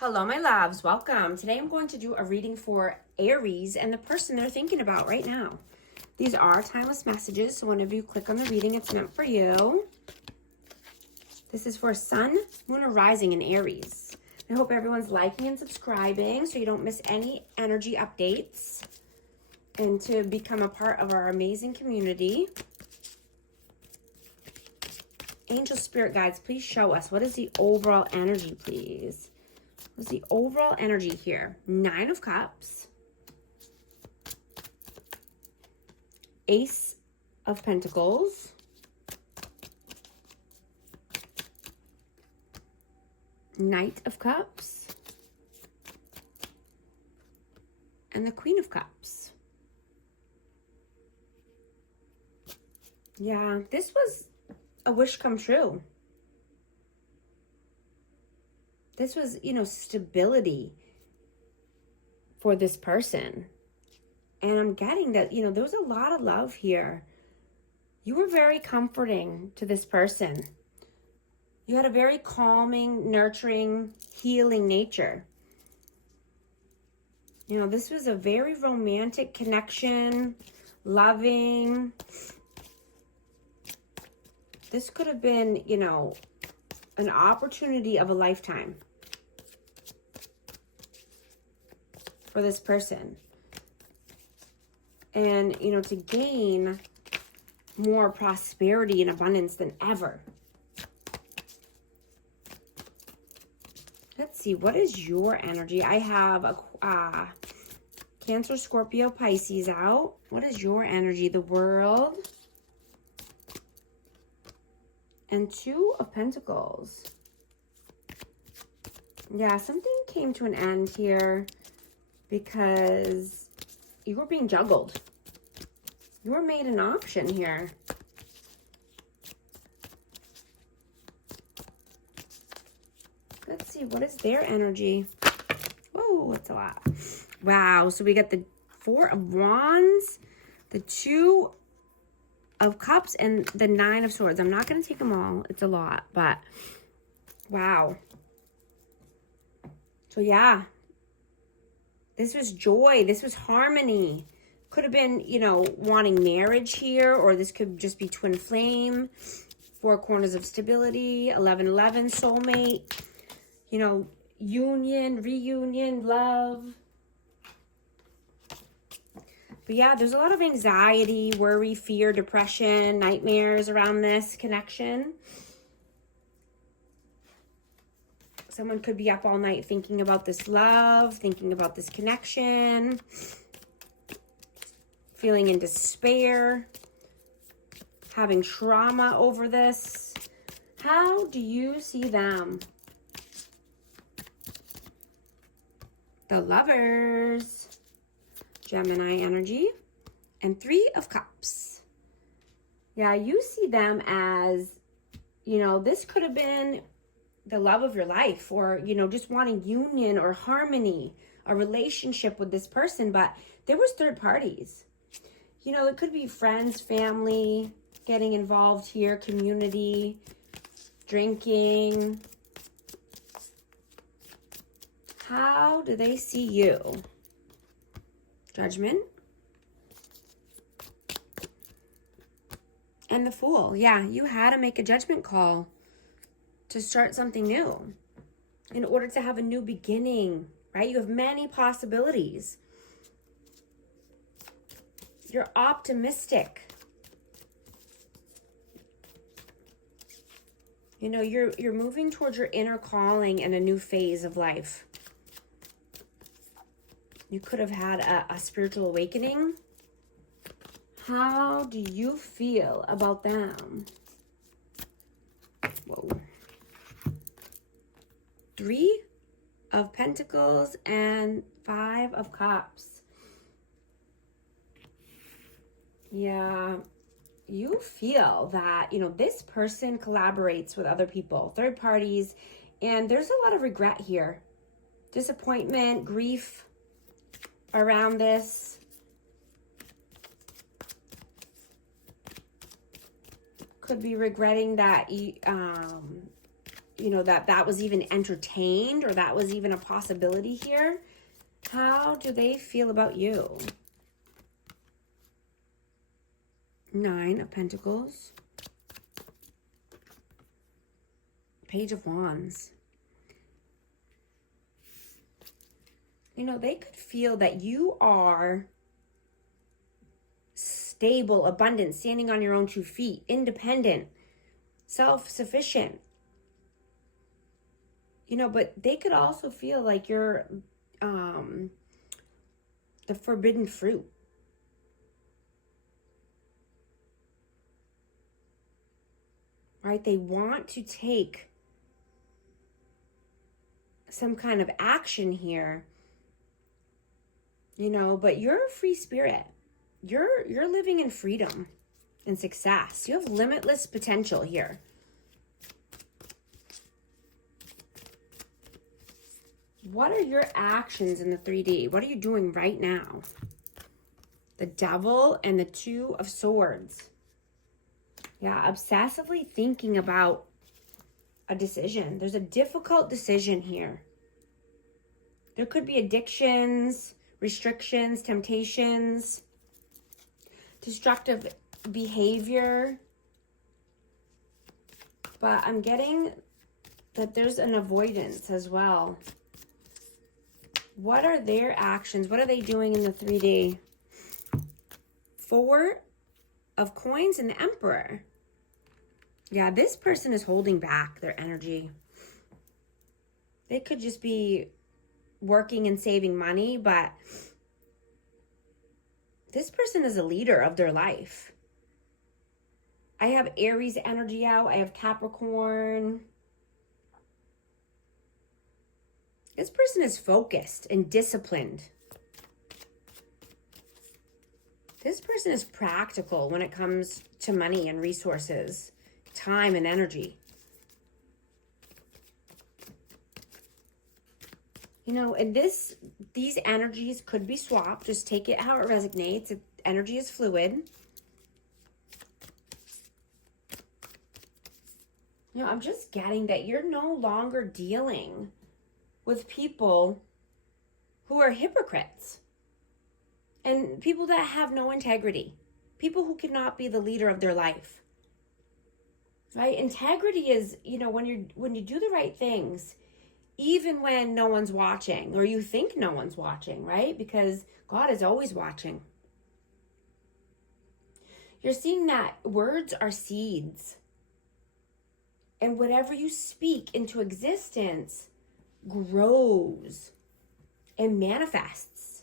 Hello, my loves. Welcome. Today I'm going to do a reading for Aries and the person they're thinking about right now. These are timeless messages, so whenever you click on the reading, it's meant for you. This is for Sun, Moon, or Rising in Aries. I hope everyone's liking and subscribing so you don't miss any energy updates and to become a part of our amazing community. Angel Spirit Guides, please show us. What is the overall energy, please? What's the overall energy here? 9 of Cups. Ace of Pentacles. Knight of Cups. And the Queen of Cups. Yeah, this was a wish come true. This was, stability for this person. And I'm getting that, there was a lot of love here. You were very comforting to this person. You had a very calming, nurturing, healing nature. This was a very romantic connection, loving. This could have been, an opportunity of a lifetime for this person. And, to gain more prosperity and abundance than ever. Let's see, what is your energy? I have a Cancer, Scorpio, Pisces out. What is your energy? The World. And 2 of Pentacles. Yeah, something came to an end here because you were being juggled. You were made an option here. Let's see, what is their energy? Oh, it's a lot. Wow, so we got the 4 of Wands, the 2 of Cups, and the 9 of Swords. I'm not going to take them all. It's a lot, but wow. So yeah, this was joy. This was harmony. Could have been, wanting marriage here, or this could just be twin flame. 4 corners of stability, 1111 soulmate, union, reunion, love. But yeah, there's a lot of anxiety, worry, fear, depression, nightmares around this connection. Someone could be up all night thinking about this love, thinking about this connection, feeling in despair, having trauma over this. How do you see them? The Lovers. Gemini energy, and 3 of Cups. Yeah, you see them as, this could have been the love of your life, or, just wanting union or harmony, a relationship with this person, but there was third parties. It could be friends, family, getting involved here, community, drinking. How do they see you? Judgment. And the Fool. Yeah, you had to make a judgment call to start something new in order to have a new beginning, right? You have many possibilities. You're optimistic. You're moving towards your inner calling and a new phase of life. You could have had a spiritual awakening. How do you feel about them? Whoa. 3 of Pentacles and 5 of Cups. Yeah, you feel that, this person collaborates with other people, third parties, and there's a lot of regret here. Disappointment, grief around this. Could be regretting that you know, that was even entertained or that was even a possibility here. How do they feel about you? 9 of Pentacles. Page of Wands. You know, they could feel that you are stable, abundant, standing on your own 2 feet, independent, self-sufficient. You know, but they could also feel like you're the forbidden fruit. Right? They want to take some kind of action here. You know, but you're a free spirit. You're living in freedom and success. You have limitless potential here. What are your actions in the 3D? What are you doing right now? The Devil and the 2 of Swords. Yeah, obsessively thinking about a decision. There's a difficult decision here. There could be addictions, restrictions, temptations, destructive behavior. But I'm getting that there's an avoidance as well. What are their actions? What are they doing in the 3D? 4 of Coins and the Emperor. Yeah, this person is holding back their energy. They could just be working and saving money, but this person is a leader of their life. I have Aries energy out. I have Capricorn. This person is focused and disciplined. This person is practical when it comes to money and resources, time and energy. You know, and these energies could be swapped. Just take it how it resonates. Energy is fluid. You know, I'm just getting that you're no longer dealing with people who are hypocrites and people that have no integrity, people who cannot be the leader of their life. Right? Integrity is, you know, when you do the right things, even when no one's watching or you think no one's watching, right? Because God is always watching. You're seeing that words are seeds. And whatever you speak into existence grows and manifests,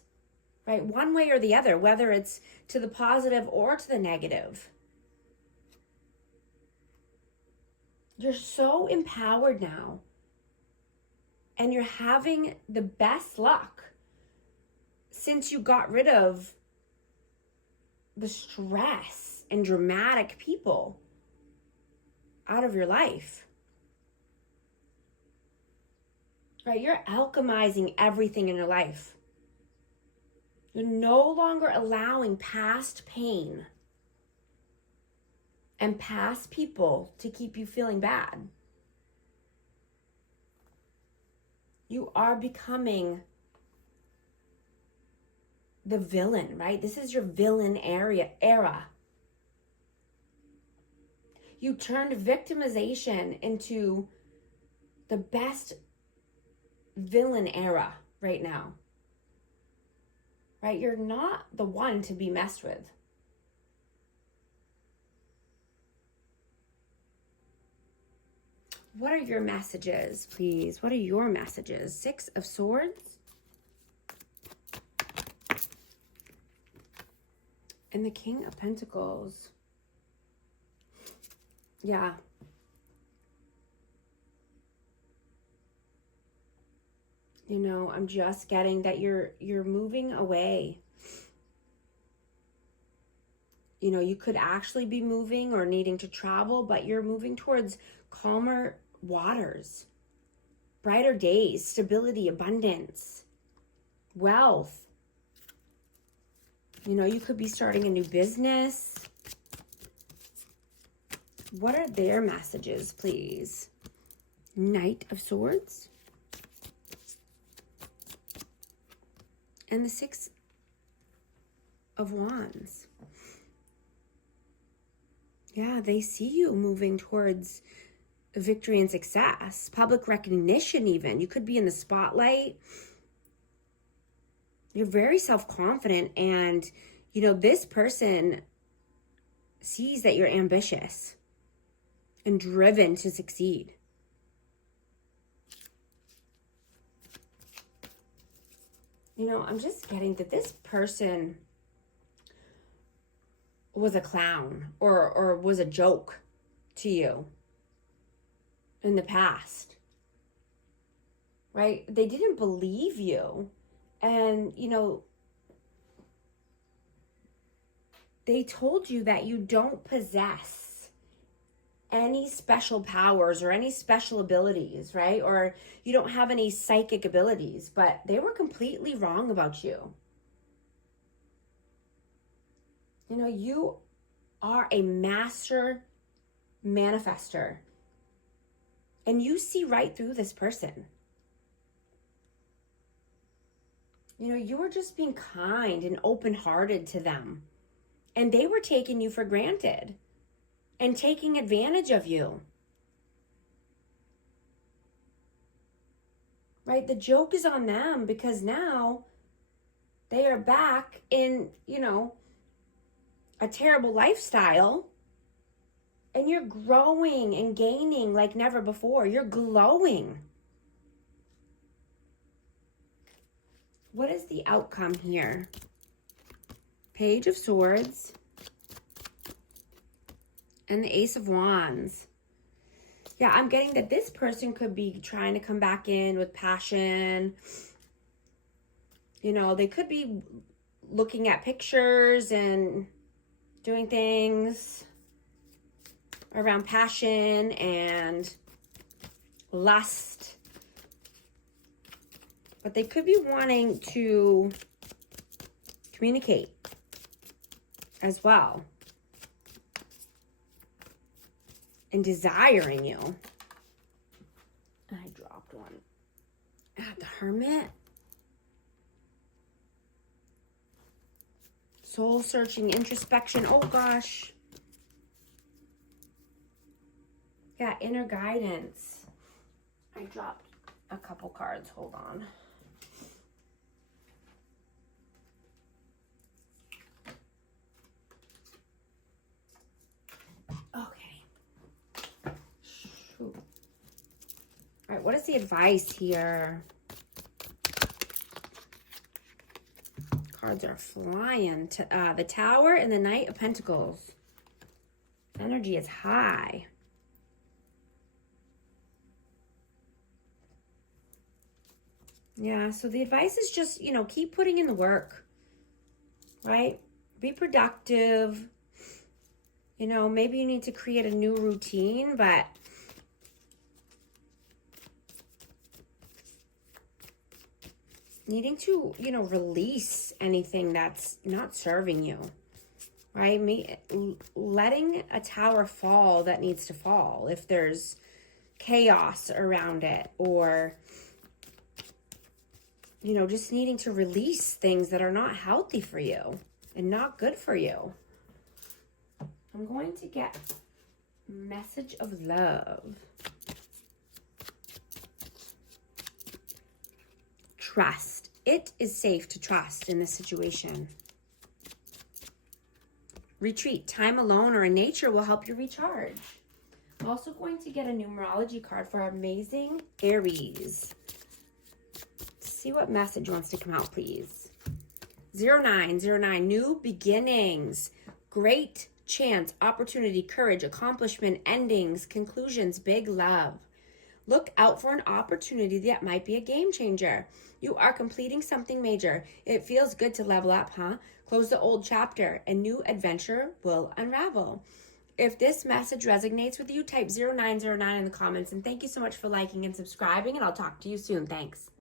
right? One way or the other, whether it's to the positive or to the negative. You're so empowered now. And you're having the best luck since you got rid of the stress and dramatic people out of your life. Right? You're alchemizing everything in your life. You're no longer allowing past pain and past people to keep you feeling bad. You are becoming the villain, right? This is your villain era. You turned victimization into the best villain era right now. Right? You're not the one to be messed with. What are your messages, please? What are your messages? 6 of Swords. And the King of Pentacles. Yeah. You know, I'm just getting that you're moving away. You know, you could actually be moving or needing to travel, but you're moving towards calmer waters, brighter days, stability, abundance, wealth. You know, you could be starting a new business. What are their messages, please? Knight of Swords. And the Six of Wands. Yeah, they see you moving towards victory and success, public recognition even. You could be in the spotlight. You're very self-confident, and, you know, this person sees that you're ambitious and driven to succeed. You know, I'm just getting that this person was a clown or was a joke to you in the past, right? They didn't believe you. And, you know, they told you that you don't possess any special powers or any special abilities, right? Or you don't have any psychic abilities, but they were completely wrong about you. You know, you are a master manifester, and you see right through this person. You know, you were just being kind and open-hearted to them, and they were taking you for granted and taking advantage of you. Right? The joke is on them because now they are back in, you know, a terrible lifestyle, and you're growing and gaining like never before. You're glowing. What is the outcome here? Page of Swords and the Ace of Wands. Yeah, I'm getting that this person could be trying to come back in with passion. You know, they could be looking at pictures and doing things around passion and lust. But they could be wanting to communicate as well. And desiring you. I dropped one. The Hermit. Soul searching, introspection. Oh gosh. Yeah, inner guidance. I dropped a couple cards. Hold on. Okay. Shoot. All right, what is the advice here? Cards are flying. To the Tower and the Knight of Pentacles. Energy is high. Yeah, so the advice is just, you know, keep putting in the work, right? Be productive. You know, maybe you need to create a new routine, but needing to, you know, release anything that's not serving you, right? Letting a tower fall that needs to fall if there's chaos around it, or, you know, just needing to release things that are not healthy for you and not good for you. I'm going to get message of love. Trust. It is safe to trust in this situation. Retreat. Time alone or in nature will help you recharge. I'm also going to get a numerology card for amazing Aries. See what message wants to come out, please. 0909, new beginnings, great chance, opportunity, courage, accomplishment, endings, conclusions, big love. Look out for an opportunity that might be a game changer. You are completing something major. It feels good to level up, huh? Close the old chapter. A new adventure will unravel. If this message resonates with you, type 0909 in the comments. And thank you so much for liking and subscribing, and I'll talk to you soon. Thanks.